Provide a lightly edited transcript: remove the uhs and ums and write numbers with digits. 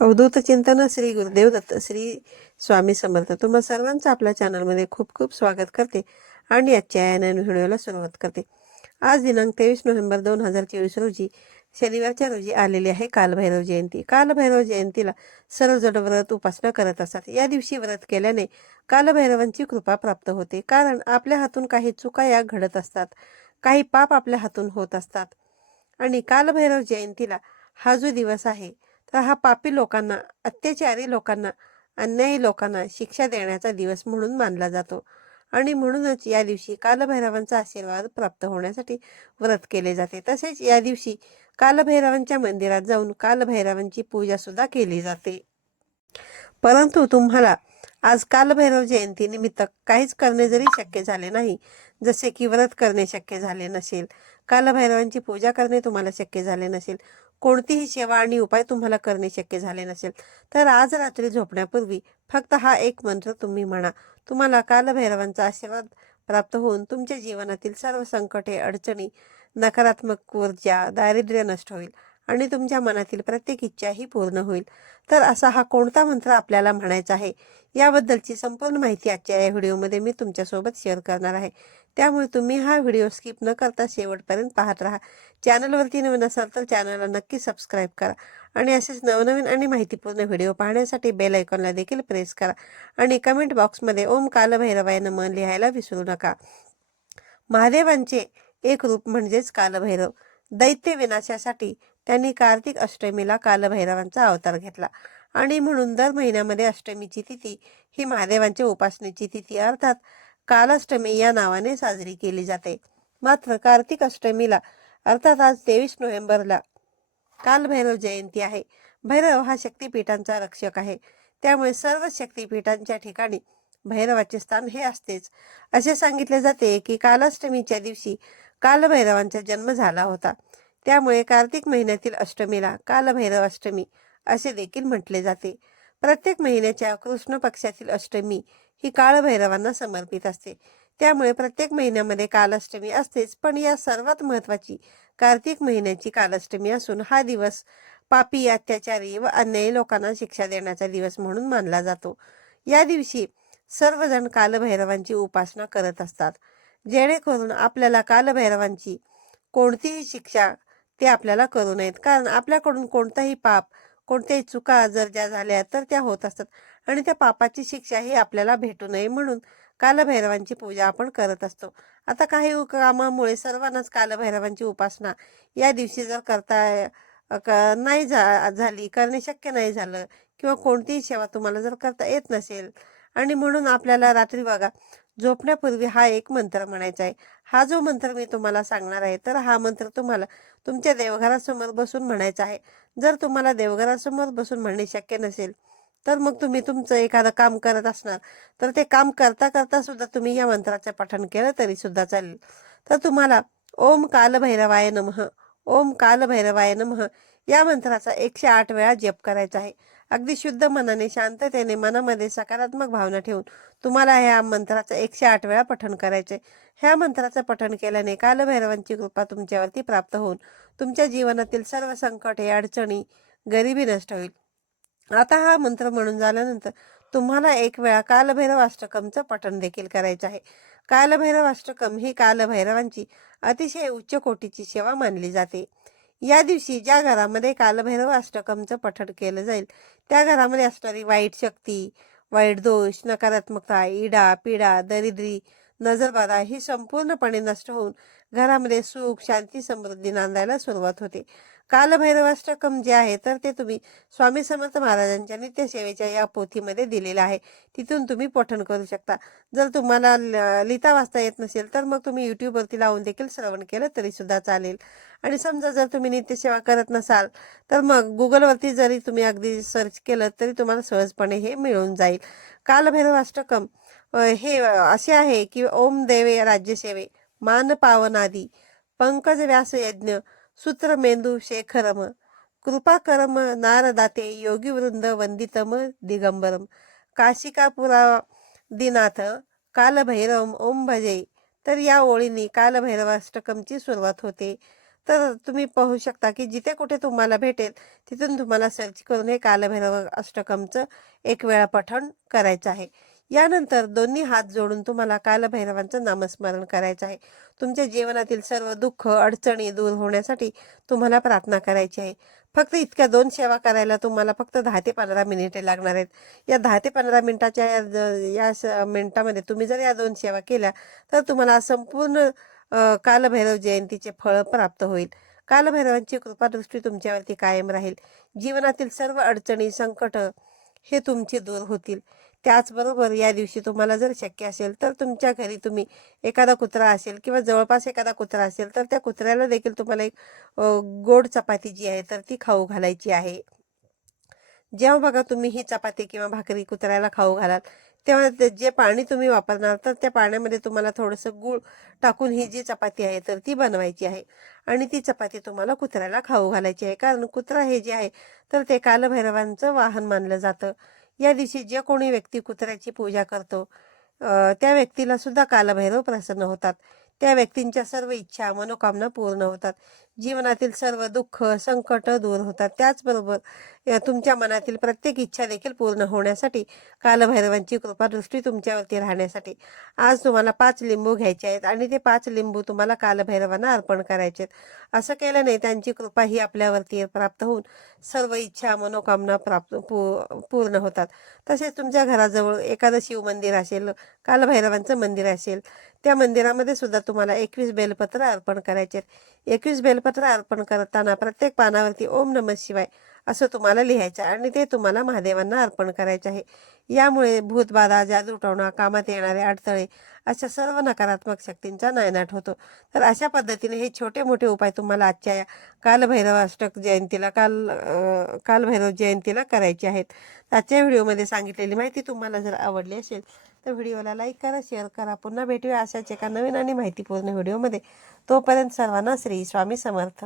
अवधूत चिंतन श्री गुरुदेव दत्त श्री स्वामी समर्थ. तुम्हा सर्वांचं आपल्या चॅनलमध्ये खूप खूप स्वागत करते आणि आजच्या या नवीन व्हिडिओला सुरुवात करते. आज दिनांक 23 नोव्हेंबर 2024 रोजी शनिवारच्या रोजी आलेली आहे कालभैरव जयंती. कालभैरव जयंतीला सर्वजण व्रत उपासना करत असतात. या दिवशी व्रत केल्याने कालभैरवांची कृपा प्राप्त होते, कारण आपल्या हातून काही चुका या घडत असतात, काही पाप आपल्या हातून होत असतात. आणि कालभैरव जयंतीला हा जो दिवस आहे तर हा पापी लोकांना, अत्याचारी लोकांना, अन्यायी लोकांना शिक्षा देण्याचा दिवस म्हणून मानला जातो. आणि म्हणूनच या दिवशी कालभैरवांचा आशीर्वाद प्राप्त होण्यासाठी व्रत केले जाते. तसेच या दिवशी कालभैरवांच्या मंदिरात जाऊन कालभैरवांची पूजा सुद्धा केली जाते. परंतु तुम्हाला आज कालभैरव जयंती निमित्त काहीच करणे जरी शक्य झाले नाही, जसे की व्रत करणे शक्य झाले नसेल, कालभैरवांची पूजा करणे तुम्हाला शक्य झाले नसेल, कोणतीही सेवा आणि उपाय तुम्हाला करणे शक्य झाले नसेल, तर आज रात्री झोपण्यापूर्वी फक्त हा एक मंत्र तुम्ही म्हणा. तुम्हाला कालभैरवांचा आशीर्वाद प्राप्त होऊन तुमच्या जीवनातील सर्व संकटे, अडचणी, नकारात्मक ऊर्जा, दारिद्र्य नष्ट होईल आणि तुमच्या मनातील प्रत्येक इच्छाही पूर्ण होईल. तर असा हा कोणता मंत्र आपल्याला म्हणायचा आहे याबद्दलची संपूर्ण माहिती आजच्या या व्हिडिओमध्ये मी तुमच्यासोबत शेअर करणार आहे. त्यामुळे तुम्ही हा व्हिडिओ स्किप न करता शेवटपर्यंत पाहत राहा. चॅनलवरती नवीन असाल तर चॅनलला नक्की सबस्क्राईब करा आणि असेच नवनवीन आणि माहितीपूर्ण व्हिडिओ पाहण्यासाठी बेल आयकॉनला देखील प्रेस करा आणि कमेंट बॉक्समध्ये ओम कालभैरवाय नमः लिहायला विसरू नका. महादेवांचे एक रूप म्हणजेच कालभैरव. दैत्य विनाशासाठी त्यांनी कार्तिक अष्टमीला कालभैरवांचा अवतार घेतला आणि म्हणून दर महिन्यामध्ये अष्टमीची तिथी ही महादेवांच्या उपासनेची तिथी अर्थात कालाष्टमी या नावाने साजरी केली जाते. मात्र कार्तिक अष्टमीला अर्थात आज 23 नोव्हेंबरला कालभैरव जयंती आहे. भैरव हा शक्तिपीठांचा रक्षक आहे, त्यामुळे सर्व शक्तिपीठांच्या ठिकाणी भैरवाचे स्थान हे असतेच. असे सांगितले जाते की कालाष्टमीच्या दिवशी कालभैरवांचा जन्म झाला होता, त्यामुळे कार्तिक महिन्यातील अष्टमीला कालभैरव अष्टमी असे देखील म्हटले जाते. प्रत्येक महिन्याच्या कृष्ण पक्षातील अष्टमी ही कालभैरवांना समर्पित असते, त्यामुळे प्रत्येक महिन्यामध्ये कालाष्टमी असतेच. पण या सर्वात महत्त्वाची कार्तिक महिन्याची कालाष्टमी असून हा दिवस पापी, अत्याचारी व अन्यायी लोकांना शिक्षा देण्याचा दिवस म्हणून मानला जातो. या दिवशी सर्वजण कालभैरवांची उपासना करत असतात, जेणेकरून आपल्याला कालभैरवांची कोणतीही शिक्षा ते आपल्याला करू नयेत. कारण आपल्याकडून कोणताही पाप, कोणत्याही चुका जर ज्या झाल्या तर त्या होत असतात आणि त्या पापाची शिक्षा ही आपल्याला भेटू नये म्हणून कालभैरवांची पूजा आपण करत असतो. आता काही कामामुळे सर्वांनाच कालभैरवांची उपासना या दिवशी जर नाही झाली, करणे शक्य नाही झालं, किंवा कोणतीही सेवा तुम्हाला जर करता येत नसेल आणि म्हणून आपल्याला रात्री बघा झोपण्यापूर्वी हा एक मंत्र म्हणायचा आहे. हा जो मंत्र मी तुम्हाला सांगणार आहे तर हा मंत्र तुम्हाला तुमच्या देवघरासमोर बसून म्हणायचा आहे. जर तुम्हाला देवघरासमोर बसून म्हणणे शक्य नसेल तर मग तुम्ही तुमचं एखादं काम करत असणार तर ते काम करता करता सुद्धा तुम्ही या मंत्राचे पठण केलं तरी सुद्धा चालेल. तर तुम्हाला ओम कालभैरवाय नमः, ओम कालभैरवाय नमः या मंत्राचा 108 वेळा जप करायचा आहे. अगदी शुद्ध मनाने, शांततेने, मनामध्ये सकारात्मक भावना ठेवून तुम्हाला ह्या मंत्राचं 108 वेळा पठण करायचे. ह्या मंत्राचं पठण केल्याने कालभैरवांची कृपा तुमच्यावरती प्राप्त होऊन तुमच्या जीवनातील सर्व संकटे, अडचणी, गरिबी नष्ट होईल. आता हा मंत्र म्हणून झाल्यानंतर तुम्हाला एक वेळा कालभैरव अष्टकमचं पठण देखील करायचं आहे. कालभैरव अष्टकम ही कालभैरवांची अतिशय उच्च कोटीची सेवा मानली जाते. या दिवशी ज्या घरामध्ये कालभैरव अष्टकमचं पठण केलं जाईल त्या घरामध्ये असणारी वाईट शक्ती, वाईट दोष, नकारात्मकता, इडा, पीडा, दरिद्री, नजरबाधा ही संपूर्णपणे नष्ट होऊन घरामध्ये सुख, शांती, समृद्धी नांदायला सुरुवात होते. कालभैरवाष्टकम जे आहे तर ते तुम्ही स्वामी समर्थ महाराजांच्या नित्यसेवेच्या या पोथीमध्ये दिलेलं आहे, तिथून तुम्ही पठण करू शकता. जर तुम्हाला लिहिता वाचता येत नसेल तर मग तुम्ही यूट्यूबवरती लावून देखील श्रवण केलं तरी सुद्धा चालेल. आणि समजा जर तुम्ही नित्यसेवा करत नसाल तर मग गुगलवरती जरी तुम्ही अगदी सर्च केलं तरी तुम्हाला सहजपणे हे मिळून जाईल. कालभैरवाष्टकम हे असे आहे की ओम देवे राज्यसेवे मान पावनादी पंकज व्यास यज्ञ सूत्र मेंदू शेखरम कृपाकरम नारदाते योगी वृंद वंदितम दिगंबरम काशिकापुरा दिनाथ कालभैरवम ओम भजे. तर या ओळींनी कालभैरवाष्टकमची सुरुवात होते. तर तुम्ही पाहू शकता की जिथे कुठे तुम्हाला भेटेल तिथून तुम्हाला सर्च करून हे कालभैरव अष्टकमचं एक वेळा पठण करायचं आहे. यानंतर दोन्ही हात जोडून तुम्हाला कालभैरवांचं नामस्मरण करायचं आहे. तुमच्या जीवनातील सर्व दुःख अडचणी दूर होण्यासाठी तुम्हाला प्रार्थना करायची आहे. फक्त इतक्या 2 सेवा करायला तुम्हाला फक्त 10 ते 15 मिनिटे लागणार आहेत. या 10 ते 15 मिनिटाच्या मिनिटामध्ये तुम्ही जर या 2 सेवा केल्या तर तुम्हाला संपूर्ण कालभैरव जयंतीचे फळ प्राप्त होईल. कालभैरवांची कृपादृष्टी तुमच्यावरती कायम राहील. जीवनातील सर्व अडचणी, संकट हे तुमचे दूर होतील. त्याचबरोबर या दिवशी तुम्हाला जर शक्य असेल तर तुमच्या घरी तुम्ही एखादा कुत्रा असेल किंवा जवळपास एखादा कुत्रा असेल तर त्या कुत्र्याला देखील तुम्हाला एक गोड चपाती जी आहे तर ती खाऊ घालायची आहे. जेव्हा बघा तुम्ही ही चपाती किंवा भाकरी कुत्र्याला खाऊ घालाल तेव्हा जे पाणी तुम्ही वापरणार तर त्या पाण्यामध्ये तुम्हाला थोडंसं गूळ टाकून ही जी चपाती आहे तर ती बनवायची आहे आणि ती चपाती तुम्हाला कुत्र्याला खाऊ घालायची आहे. कारण कुत्रा हे जे आहे तर ते कालभैरवांचं वाहन मानलं जातं. या दिवशी जे कोणी व्यक्ती कुत्र्याची पूजा करतो त्या व्यक्तीला सुद्धा कालभैरव प्रसन्न होतात. त्या व्यक्तींच्या सर्व इच्छा मनोकामना पूर्ण होतात. जीवनातील सर्व दुःख संकट दूर होतात. त्याचबरोबर तुमच्या मनातील प्रत्येक इच्छा देखील पूर्ण होण्यासाठी कालभैरवांची कृपादृष्टी तुमच्यावरती राहण्यासाठी आज तुम्हाला 5 लिंबू घ्यायचे आहेत आणि ते 5 लिंबू तुम्हाला कालभैरवांना अर्पण करायचे आहेत. असं केलं नाही त्यांची कृपा ही आपल्यावरती प्राप्त होऊन सर्व इच्छा मनोकामना पूर्ण होतात. तसेच तुमच्या घराजवळ एखादं शिव मंदिर असेल, कालभैरवांचं मंदिर असेल, त्या मंदिरामध्ये सुद्धा तुम्हाला 21 बेलपत्र अर्पण करायचे आहेत. 21 बेलपत्र अर्पण करताना प्रत्येक पानावरती ओम नमः शिवाय असं तुम्हाला लिहायचं आहे आणि ते तुम्हाला महादेवांना अर्पण करायचे आहे. यामुळे भूतबाधा, जादूटोणा, कामात येणारे अडथळे अशा सर्व नकारात्मक शक्तींचा नायनाट होतो. तर अशा पद्धतीने हे छोटे मोठे उपाय तुम्हाला आजच्या या कालभैरव अष्टक जयंतीला कालभैरव जयंतीला करायचे आहेत. आजच्या व्हिडिओमध्ये सांगितलेली माहिती तुम्हाला जर आवडली असेल तर व्हिडिओला लाईक करा, शेअर करा. पुन्हा भेटूया अशाच एका नवीन आणि माहितीपूर्ण व्हिडिओमध्ये. तोपर्यंत सर्वांना श्री स्वामी समर्थ.